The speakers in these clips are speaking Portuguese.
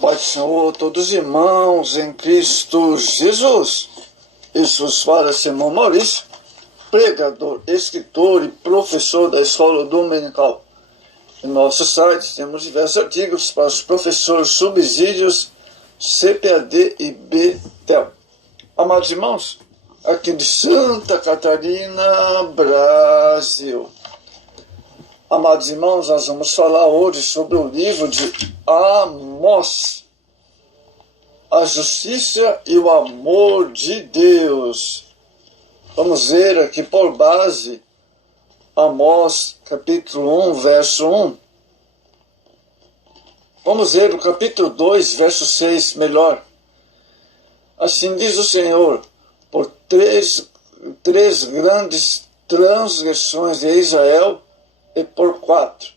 Pai Senhor, todos os irmãos em Cristo Jesus. Jesus fala Simão Maurício, pregador, escritor e professor da Escola Dominical. Em nosso site temos diversos artigos para os professores subsídios CPAD e BTEL. Amados irmãos, aqui de Santa Catarina, Brasil. Amados irmãos, nós vamos falar hoje sobre o livro de Amós, a justiça e o amor de Deus. Vamos ver aqui por base Amós, capítulo 1, verso 1. Vamos ver o capítulo 2, verso 6, melhor. Assim diz o Senhor, por três grandes transgressões de Israel, e por 4,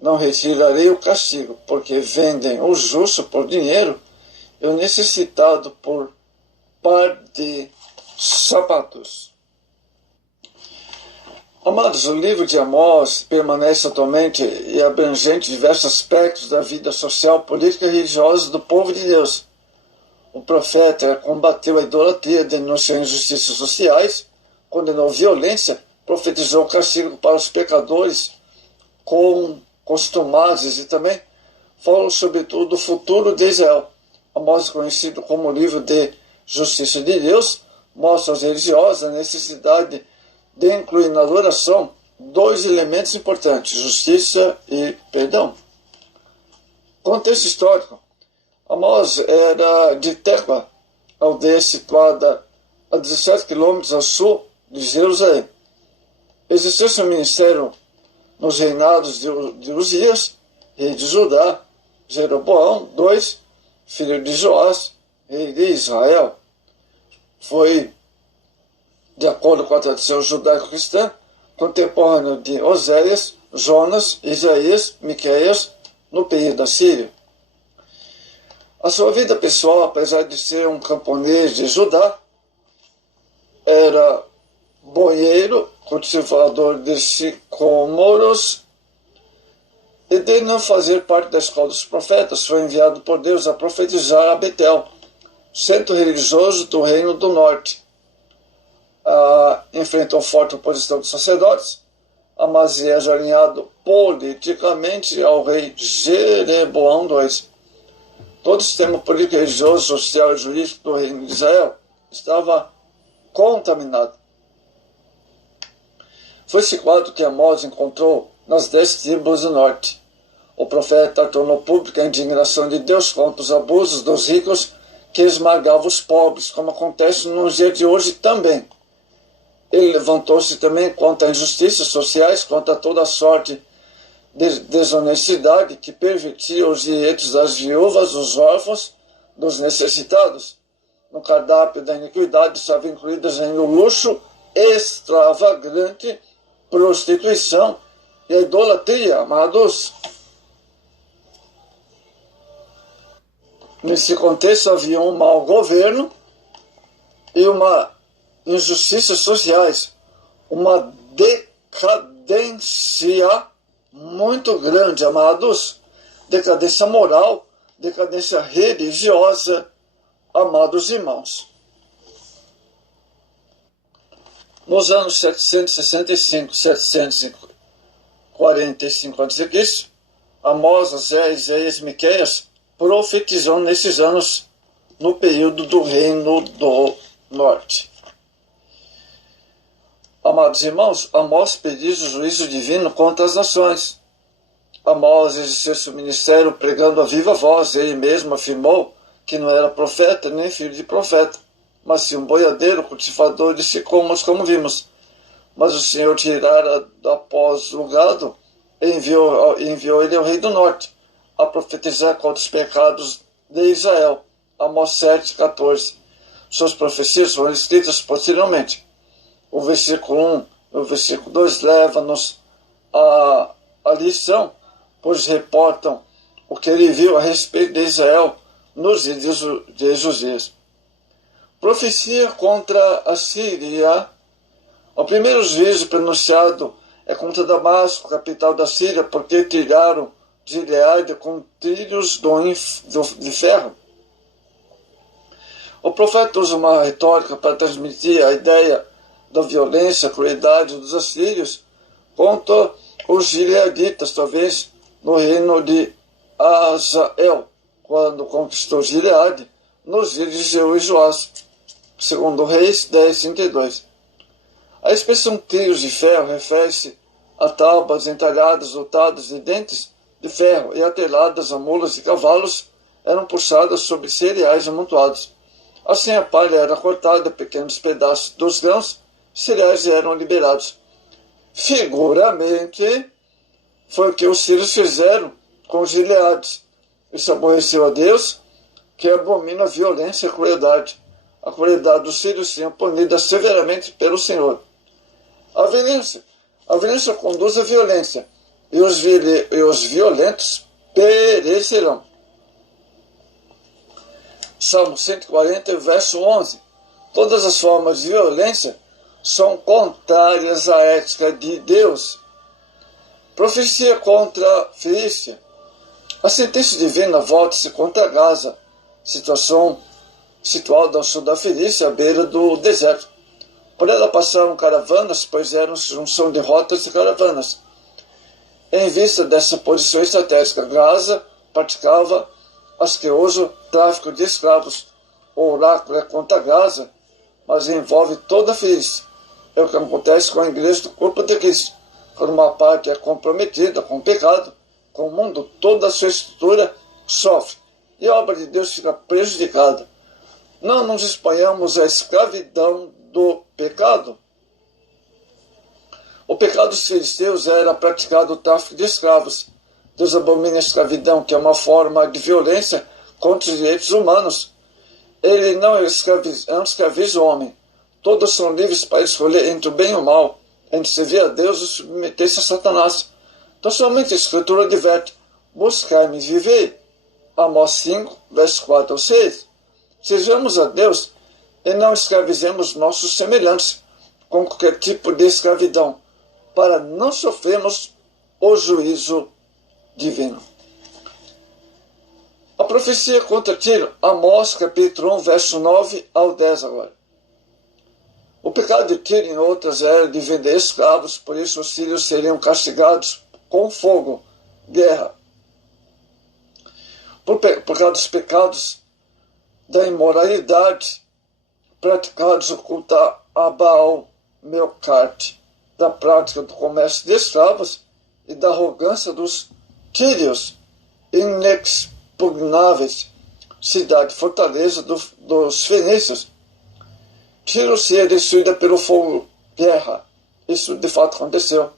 não retirarei o castigo, porque vendem o justo por dinheiro e o necessitado por par de sapatos. Amados, o livro de Amós permanece atualmente e abrangente diversos aspectos da vida social, política e religiosa do povo de Deus. O profeta combateu a idolatria, denunciou injustiças sociais, condenou violência, profetizou o castigo para os pecadores costumados e também falou sobretudo do futuro de Israel. Amós, conhecido como o livro de justiça de Deus, mostra aos religiosos a necessidade de incluir na adoração dois elementos importantes, justiça e perdão. Contexto histórico. Amós era de Tecoa, aldeia situada a 17 quilômetros ao sul de Jerusalém. Exerceu seu ministério nos reinados de Uzias, rei de Judá, Jeroboão II, filho de Joás, rei de Israel. Foi, de acordo com a tradição judaico-cristã, contemporâneo de Oséias, Jonas, Isaías, Miqueias, no período da Síria. A sua vida pessoal, apesar de ser um camponês de Judá, era boieiro, cultivador de sicômoros, e de não fazer parte da escola dos profetas, foi enviado por Deus a profetizar a Betel, centro religioso do Reino do Norte. Enfrentou forte oposição dos sacerdotes, Amazias alinhado politicamente ao rei Jeroboão II. Todo o sistema político, religioso, social e jurídico do Reino de Israel estava contaminado. Foi esse quadro que Amós encontrou nas 10 tribos do norte. O profeta tornou pública a indignação de Deus contra os abusos dos ricos que esmagavam os pobres, como acontece no dia de hoje também. Ele levantou-se também contra as injustiças sociais, contra toda a sorte de desonestidade que pervertia os direitos das viúvas, dos órfãos, dos necessitados. No cardápio da iniquidade estavam incluídas ainda o luxo extravagante, prostituição e a idolatria, amados. Nesse contexto havia um mau governo e uma injustiças sociais, uma decadência muito grande, amados, decadência moral, decadência religiosa, amados irmãos. Nos anos 765, 745 a.C., Amós, Oséias, Isaías, Miqueias profetizou nesses anos no período do Reino do Norte. Amados irmãos, Amós pediu o juízo divino contra as nações. Amós exerceu seu ministério pregando a viva voz. Ele mesmo afirmou que não era profeta nem filho de profeta, mas sim um boiadeiro, cultivador de sicômoros, como vimos. Mas o Senhor tirara após o gado e enviou ele ao rei do norte, a profetizar contra os pecados de Israel. Amós 7,14. Suas profecias foram escritas posteriormente. O versículo 1 e o versículo 2 levam-nos à lição, pois reportam o que ele viu a respeito de Israel nos dias de Josias. Profecia contra a Síria. O primeiro juízo pronunciado é contra Damasco, capital da Síria, porque trilharam Gileade com trilhos de ferro. O profeta usa uma retórica para transmitir a ideia da violência, crueldade dos assírios contra os gileaditas, talvez no reino de Azael, quando conquistou Gileade, nos dias de Jeú e Joás, segundo Reis 10:32. A expressão trilhos de ferro refere-se a tábuas entalhadas dotadas de dentes de ferro e atreladas a mulas e cavalos eram puxadas sobre cereais amontoados. Assim a palha era cortada em pequenos pedaços dos grãos, cereais eram liberados. Figuramente, foi o que os sírios fizeram com os gileades. Isso aborreceu a Deus, que abomina a violência e a crueldade. A crueldade dos sírios seria punida severamente pelo Senhor. A violência conduz à violência, e os violentos perecerão. Salmo 140, verso 11. Todas as formas de violência são contrárias à ética de Deus. Profecia contra a Fenícia. A sentença divina volta-se contra Gaza, situação situada ao sul da Fenícia, à beira do deserto. Por ela passaram caravanas, pois eram junção de rotas e caravanas. Em vista dessa posição estratégica, Gaza praticava asqueroso tráfico de escravos. O oráculo é contra Gaza, mas envolve toda a Fenícia. É o que acontece com a igreja do corpo de Cristo. Quando uma parte é comprometida com o pecado, com o mundo, toda a sua estrutura sofre e a obra de Deus fica prejudicada. Não nos exponhamos à escravidão do pecado. O pecado dos filisteus era praticado o tráfico de escravos. Deus abomina a escravidão, que é uma forma de violência contra os direitos humanos. Ele não escraviza o homem. Todos são livres para escolher entre o bem e o mal, entre servir a Deus ou submeter-se a Satanás. Então somente a Escritura adverte: buscar-me e viver. Amós 5, verso 4 ao 6. Sejamos a Deus e não escravizemos nossos semelhantes com qualquer tipo de escravidão, para não sofrermos o juízo divino. A profecia contra Tiro, Amós capítulo 1, verso 9 ao 10 agora. O pecado de Tiro em outras era de vender escravos, por isso os sírios seriam castigados com fogo, guerra. Por causa dos pecados da imoralidade praticados ocultar a Baal Melcarte, da prática do comércio de escravos e da arrogância dos tírios inexpugnáveis, cidade fortaleza dos fenícios. Tiro seria destruída pelo fogo, guerra. Isso de fato aconteceu.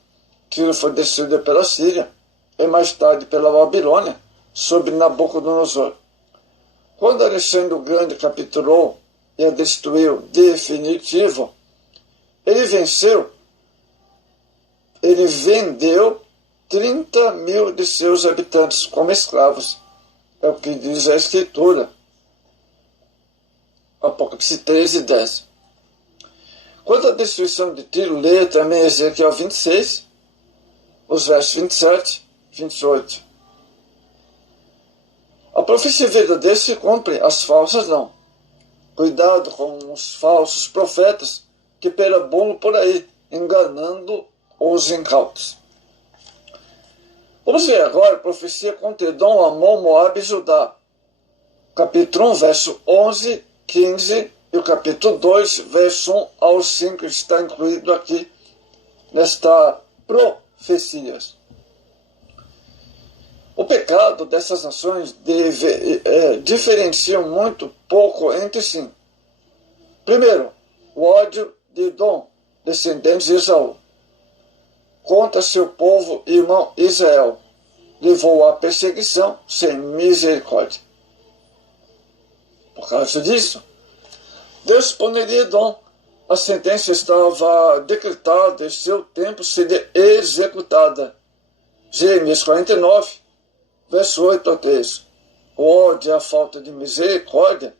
Tiro foi destruída pela Síria e mais tarde pela Babilônia, sob Nabucodonosor. Quando Alexandre o Grande capturou e a destruiu definitivo, ele vendeu 30 mil de seus habitantes como escravos. É o que diz a Escritura. Apocalipse 13, 10. Quanto à destruição de Tiro, leia também Ezequiel 26, os versos 27 e 28. A profecia verdadeira se cumpre, as falsas não. Cuidado com os falsos profetas que perabolam por aí, enganando os incautos. Vamos ver agora a profecia contra Edom, Amon, Moabe e Judá. Capítulo 1, verso 11, 15 e o capítulo 2, verso 1 ao 5 está incluído aqui nesta profecia. O pecado dessas nações diferenciam muito pouco entre si. Primeiro, o ódio de Edom, descendentes de Esaú, contra seu povo irmão Israel, levou à perseguição sem misericórdia. Por causa disso, Deus puniria Edom. A sentença estava decretada e seu tempo seria executada. Jeremias 49, verso 8 a 13. O ódio e a falta de misericórdia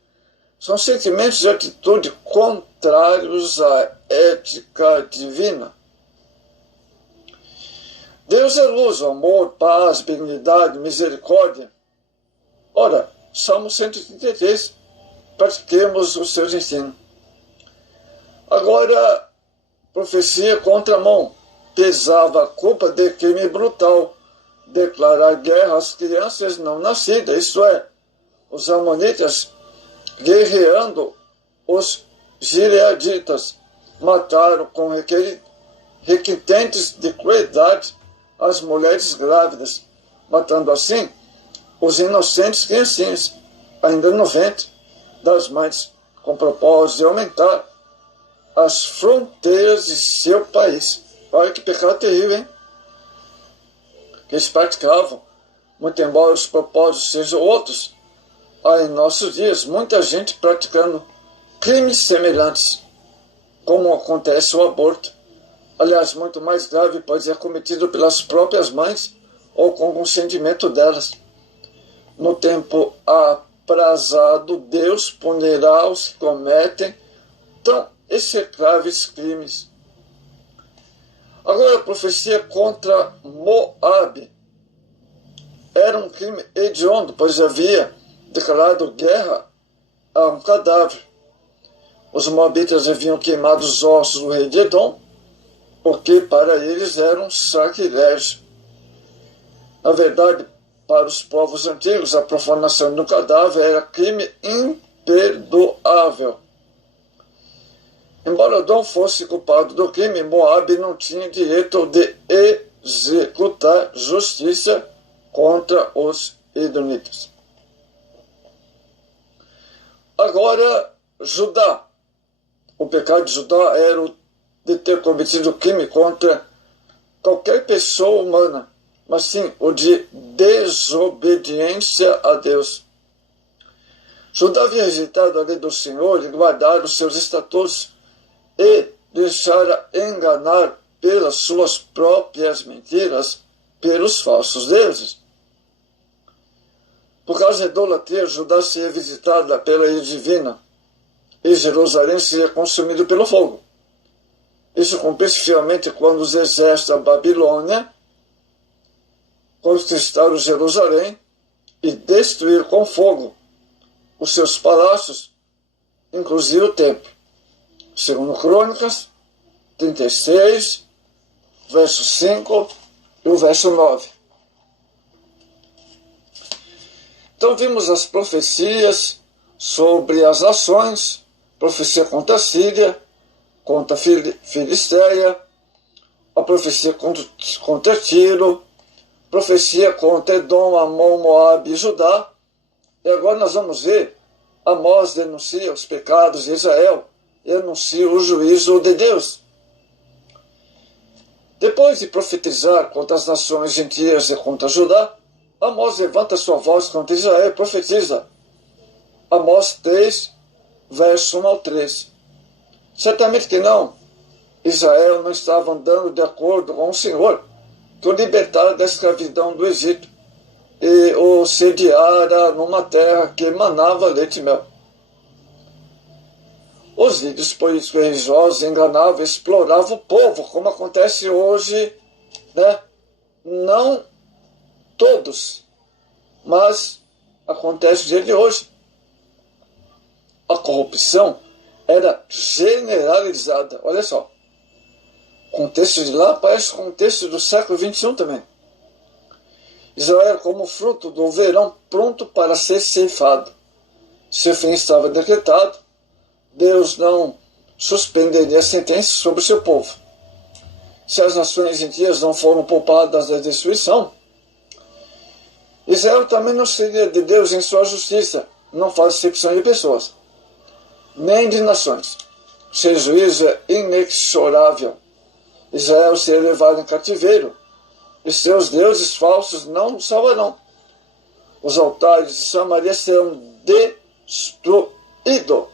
são sentimentos de atitude contrários à ética divina. Deus é luz, amor, paz, benignidade, misericórdia. Ora, Salmo 133, pratiquemos os seus ensinos. Agora, profecia contra a mão. Pesava a culpa de crime brutal. Declarar guerra às crianças não nascidas, isto é, os amonitas guerreando os gileaditas. Mataram com requintentes de crueldade as mulheres grávidas, matando assim os inocentes criancinhas, ainda no ventre das mães, com propósito de aumentar as fronteiras de seu país. Olha que pecado terrível, hein? Que eles praticavam, muito embora os propósitos sejam outros. Há em nossos dias muita gente praticando crimes semelhantes, como acontece o aborto. Aliás, muito mais grave, pode ser cometido pelas próprias mães ou com o consentimento delas. No tempo aprazado, Deus punirá os que cometem tão execráveis crimes. Agora, a profecia contra Moabe era um crime hediondo, pois havia declarado guerra a um cadáver. Os moabitas haviam queimado os ossos do rei de Edom, porque para eles era um sacrilégio. Na verdade, para os povos antigos, a profanação do cadáver era crime imperdoável. Embora Edom fosse culpado do crime, Moabe não tinha direito de executar justiça contra os edomitas. Agora, Judá. O pecado de Judá era o de ter cometido crime contra qualquer pessoa humana, mas sim o de desobediência a Deus. Judá havia rejeitado a lei do Senhor e guardado os seus estatutos e deixara enganar pelas suas próprias mentiras pelos falsos deuses. Por causa da idolatria, Judá seria visitada pela ira divina e Jerusalém seria consumido pelo fogo. Isso cumpriu-se fielmente quando os exércitos da Babilônia conquistaram Jerusalém e destruíram com fogo os seus palácios, inclusive o templo. Segundo Crônicas 36, verso 5 e o verso 9. Então vimos as profecias sobre as nações, profecia contra a Síria, contra a Filisteia, a profecia contra Tiro, profecia contra Edom, Amon, Moabe e Judá. E agora nós vamos ver, Amós denuncia os pecados de Israel e anuncia o juízo de Deus. Depois de profetizar contra as nações gentias e contra Judá, Amós levanta sua voz contra Israel e profetiza. Amós 3, verso 1 ao 3. Certamente que não. Israel não estava andando de acordo com o Senhor, que o libertara da escravidão do Egito e o sediara numa terra que emanava leite e mel. Os líderes políticos e religiosos enganavam e exploravam o povo, como acontece hoje, né? Não todos, mas acontece no dia de hoje. A corrupção era generalizada. Olha só, o contexto de lá parece o contexto do século XXI também. Israel era como fruto do verão pronto para ser ceifado. Seu fim estava decretado. Deus não suspenderia a sentença sobre o seu povo. Se as nações gentias não foram poupadas da destruição, Israel também não seria de Deus em sua justiça. Não faz exceção de pessoas, nem de nações. Seu juízo é inexorável. Israel será levado em cativeiro, e seus deuses falsos não o salvarão. Os altares de Samaria serão destruídos.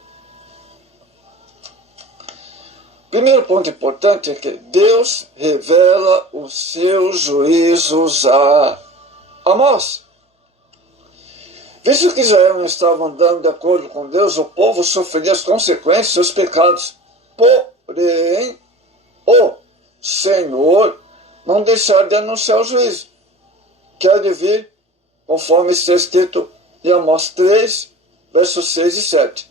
Primeiro ponto importante é que Deus revela os seus juízos a Amós. Visto que Israel não estava andando de acordo com Deus, o povo sofreria as consequências dos seus pecados. Porém, o Senhor não deixar de anunciar o juízo, que há de vir, conforme está escrito em Amós 3, versos 6 e 7.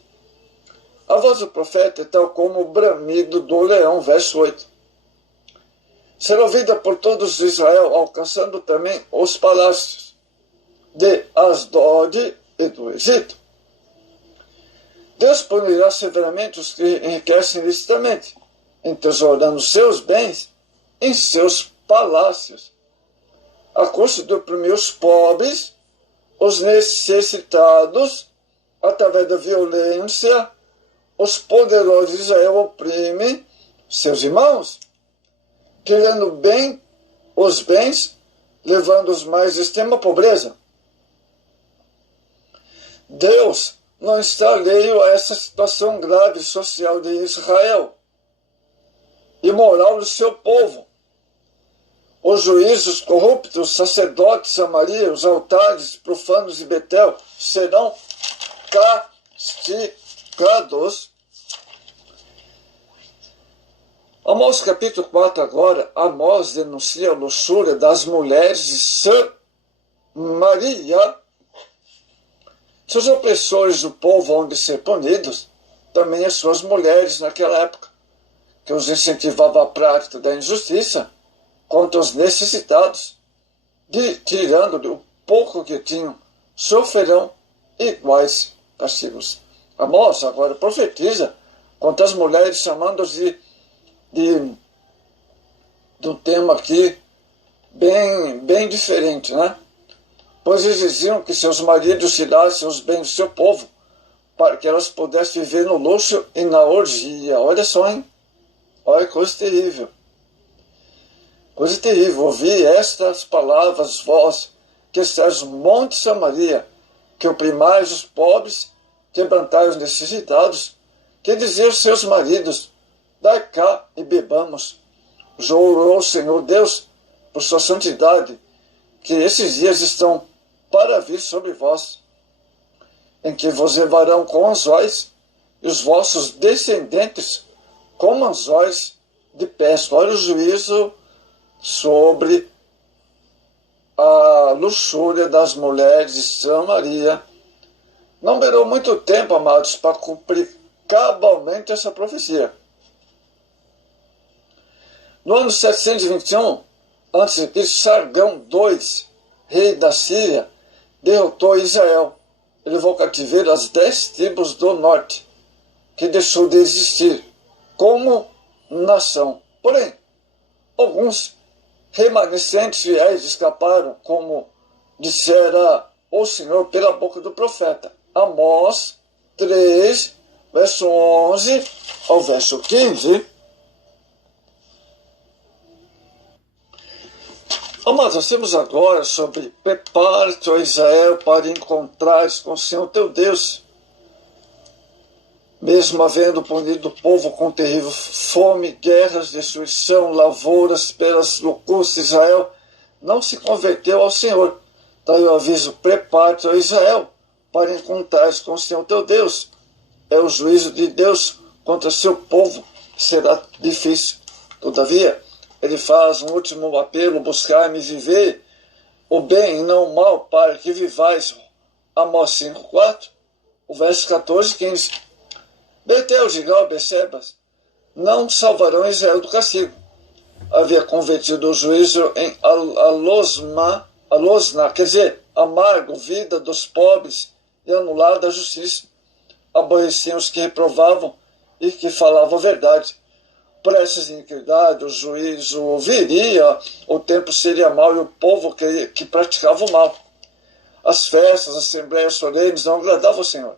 A voz do profeta é tal como o bramido do leão, verso 8. Será ouvida por todos Israel, alcançando também os palácios de Asdod e do Egito. Deus punirá severamente os que enriquecem ilicitamente, entesourando seus bens em seus palácios, a custo de oprimir os pobres, os necessitados, através da violência. Os poderosos de Israel oprimem seus irmãos, querendo bem os bens, levando os mais à extrema pobreza. Deus não está alheio a essa situação grave social de Israel e moral do seu povo. Os juízos corruptos, os sacerdotes, Samaria, os altares profanos de Betel serão castigados. Amós capítulo 4 agora, Amós denuncia a luxúria das mulheres de Samaria. Se os opressores do povo vão de ser punidos, também as suas mulheres naquela época, que os incentivava à prática da injustiça contra os necessitados, tirando-lhe o pouco que tinham, sofrerão iguais castigos. Amós agora profetiza contra as mulheres, chamando-as de um tema aqui bem diferente, né? Pois eles diziam que seus maridos tirassem os bens do seu povo, para que elas pudessem viver no luxo e na orgia. Olha só, hein? Olha, coisa terrível. Coisa terrível. Ouvi estas palavras, vós, que estáis no monte Samaria, que oprimais os pobres, quebrantais os necessitados, que diziam aos seus maridos, dai cá e bebamos. Jurou o Senhor Deus, por sua santidade, que esses dias estão para vir sobre vós, em que vos levarão com anzóis, e os vossos descendentes com anzóis de pesca. Olha o juízo sobre a luxúria das mulheres de Samaria. Não durou muito tempo, amados, para cumprir cabalmente essa profecia. No ano 721, a.C., Sargão II, rei da Síria, derrotou Israel e levou cativeiro as 10 tribos do norte, que deixou de existir como nação. Porém, alguns remanescentes fiéis escaparam, como dissera o Senhor pela boca do profeta. Amós 3, verso 11 ao verso 15. Mas nós temos agora sobre prepara-te, ó Israel, para encontrares com o Senhor teu Deus. Mesmo havendo punido o povo com terrível fome, guerras, destruição, lavouras, pelas loucuras de Israel, não se converteu ao Senhor. Daí eu aviso, prepara-te, ó Israel, para encontrares com o Senhor teu Deus. É o juízo de Deus contra seu povo, será difícil. Todavia, ele faz um último apelo, buscar-me viver o bem e não o mal, para que vivais. Amós 5:4, o verso 14 e 15. Betel, Gigal, Becebas não salvarão Israel do castigo. Havia convertido o juízo em alosna, quer dizer, amargo, vida dos pobres, e anulado a justiça. Aborreciam os que reprovavam e que falavam a verdade. Por essas iniquidades, o juízo viria, o tempo seria mau e o povo que praticava o mal. As festas, as assembleias solenes não agradavam ao Senhor.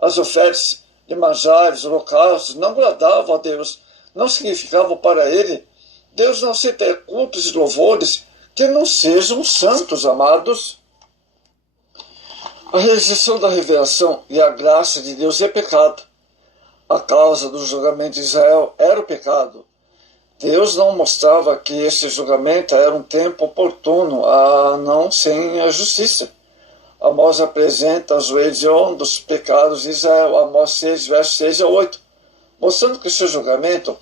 As ofertas de manjares, holocaustos, não agradavam a Deus, não significavam para ele. Deus não aceita cultos e louvores que não sejam santos, amados. A rejeição da revelação e a graça de Deus é pecado. A causa do julgamento de Israel era o pecado. Deus não mostrava que esse julgamento era um tempo oportuno, a não sem a justiça. Amós apresenta os hediondos dos pecados de Israel, Amós 6, versos 6 a 8, mostrando que o seu julgamento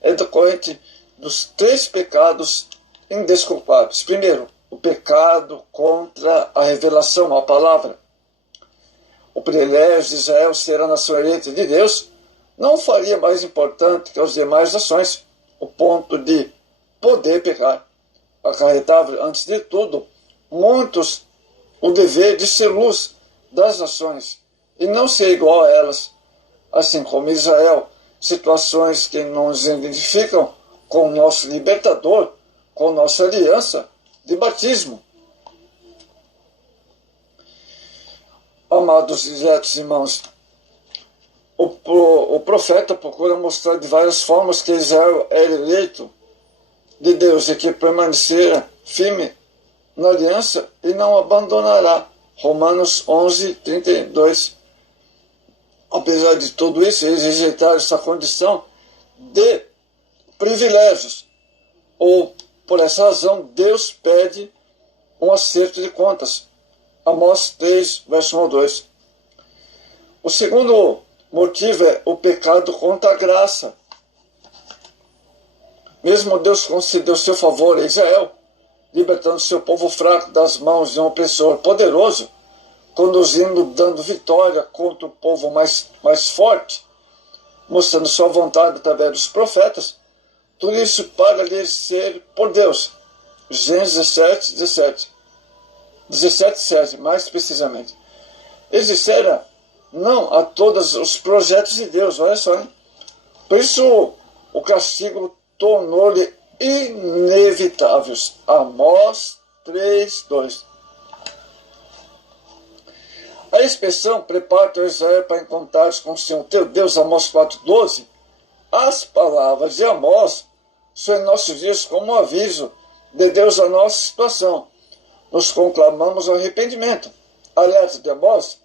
é decorrente dos 3 pecados indesculpáveis. Primeiro, o pecado contra a revelação, a palavra. O privilégio de Israel ser a nação eleita de Deus não faria mais importante que as demais nações o ponto de poder pecar. Acarretava, antes de tudo, muitos o dever de ser luz das nações e não ser igual a elas, assim como Israel, situações que nos identificam com o nosso libertador, com nossa aliança de batismo. Amados e diletos irmãos, o profeta procura mostrar de várias formas que Israel era eleito de Deus e que permanecerá firme na aliança e não abandonará. Romanos 11, 32. Apesar de tudo isso, eles rejeitaram essa condição de privilégios. Ou, por essa razão, Deus pede um acerto de contas. Amós 3, verso 1 ao 2. O segundo motivo é o pecado contra a graça. Mesmo Deus concedeu seu favor a Israel, libertando seu povo fraco das mãos de um opressor poderoso, conduzindo, dando vitória contra o povo mais forte, mostrando sua vontade através dos profetas, tudo isso para lhe ser por Deus. Gênesis 17, 17. 17, 7, mais precisamente. Eles disseram não a todos os projetos de Deus, olha só, hein? Por isso o castigo tornou-lhe inevitáveis. Amós 3, 2. A expressão prepara teu Israel para encontrares com o Senhor teu Deus, Amós 4, 12. As palavras de Amós são em nossos dias como um aviso de Deus à nossa situação. Nos conclamamos ao arrependimento. Alerta de Amós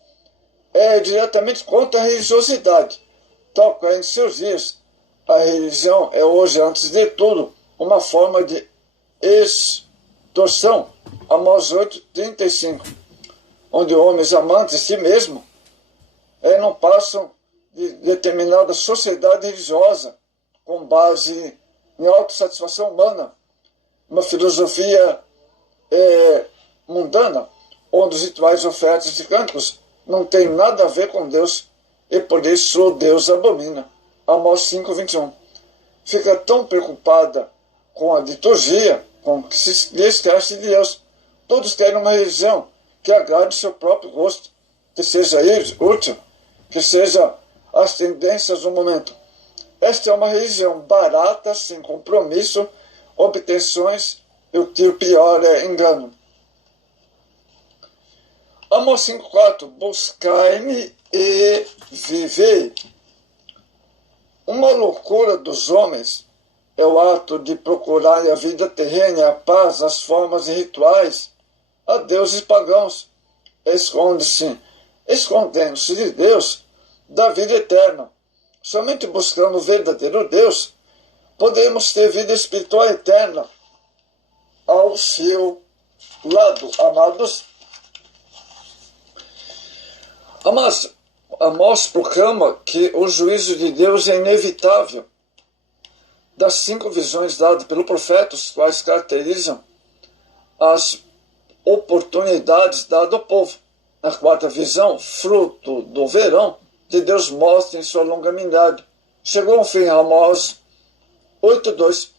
é diretamente contra a religiosidade, tal qual em seus dias. A religião é hoje, antes de tudo, uma forma de extorsão. Amós 8, 35. Onde homens amantes de si mesmo não passam de determinada sociedade religiosa com base em autossatisfação humana, uma filosofia mundana, onde os rituais, ofertas de cânticos não têm nada a ver com Deus e por isso Deus abomina. Amós 5, 21. Fica tão preocupada com a liturgia, com o que se diz que acha de Deus. Todos querem uma religião que agrade o seu próprio gosto, que seja útil, que seja as tendências do momento. Esta é uma religião barata, sem compromisso, obtenções, e o que o pior é engano. Amós 5,4. Buscai-me e vivei. Uma loucura dos homens é o ato de procurar a vida terrena, a paz, as formas e rituais a deuses pagãos. Escondendo-se de Deus da vida eterna. Somente buscando o verdadeiro Deus, podemos ter vida espiritual eterna ao seu lado, amados. Amós proclama que o juízo de Deus é inevitável. Das 5 visões dadas pelo profeta, os quais caracterizam as oportunidades dadas ao povo. Na 4ª visão, fruto do verão, de Deus mostra em sua longanimidade. Chegou ao fim, Amós 8:2.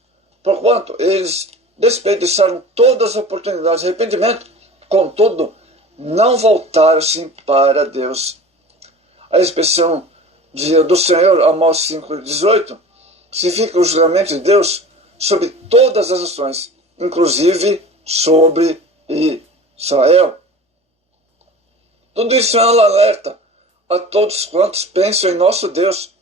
Porquanto eles desperdiçaram todas as oportunidades de arrependimento, contudo, não voltaram-se para Deus. A expressão dia do Senhor, Amós 5:18, significa o julgamento de Deus sobre todas as ações, inclusive sobre Israel. Tudo isso é um alerta a todos quantos pensam em nosso Deus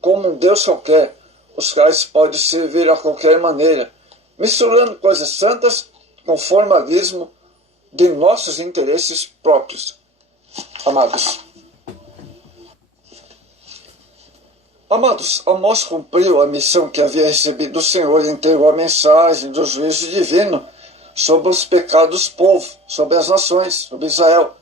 como um Deus qualquer, os quais podem servir a qualquer maneira, misturando coisas santas com formalismo de nossos interesses próprios. Amados, Amós cumpriu a missão que havia recebido do Senhor e entregou a mensagem do juízo divino sobre os pecados do povo, sobre as nações, sobre Israel.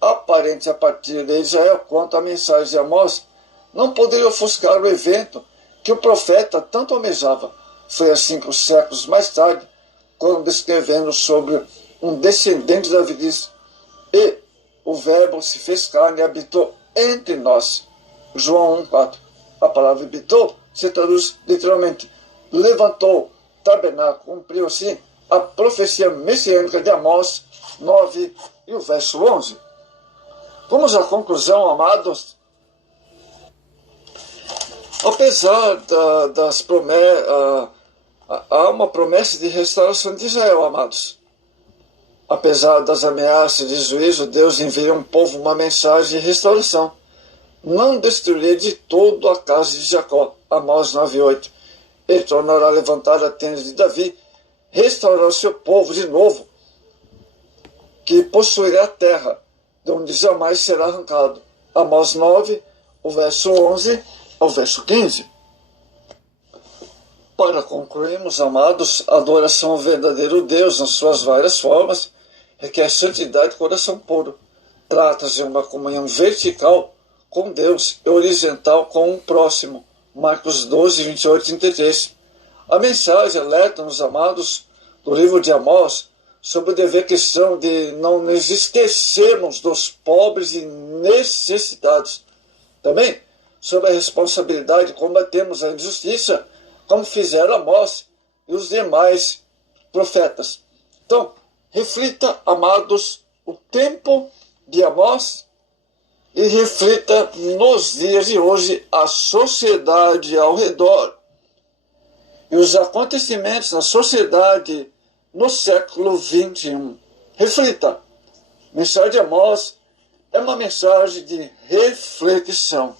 Aparente a partir de Israel, quanto à mensagem de Amós, não poderia ofuscar o evento que o profeta tanto almejava. Foi assim que os séculos mais tarde, quando escrevendo sobre um descendente de Davi, diz: e o verbo se fez carne e habitou entre nós. João 1,4. A palavra habitou se traduz literalmente levantou, tabernáculo, cumpriu assim a profecia messiânica de Amós 9 e o verso 11. Vamos à conclusão, amados. Apesar das promessas, há uma promessa de restauração de Israel, amados. Apesar das ameaças de juízo, Deus envia um povo uma mensagem de restauração. Não destruirei de todo a casa de Jacó. Amós 9,8. Ele tornará a levantar a tenda de Davi, restaurará o seu povo de novo, que possuirá a terra, de onde jamais será arrancado. Amós 9, o verso 11 ao verso 15. Para concluirmos, amados, a adoração ao verdadeiro Deus, nas suas várias formas, requer santidade e coração puro. Trata-se de uma comunhão vertical com Deus e horizontal com o próximo. Marcos 12, 28 e 33. A mensagem alerta-nos, amados, do livro de Amós, sobre o dever cristão de não nos esquecermos dos pobres e necessitados. Também sobre a responsabilidade de combatermos a injustiça, como fizeram Amós e os demais profetas. Então, reflita, amados, o tempo de Amós e reflita nos dias de hoje a sociedade ao redor e os acontecimentos na sociedade no século XXI. Reflita. A mensagem de Amós é uma mensagem de reflexão.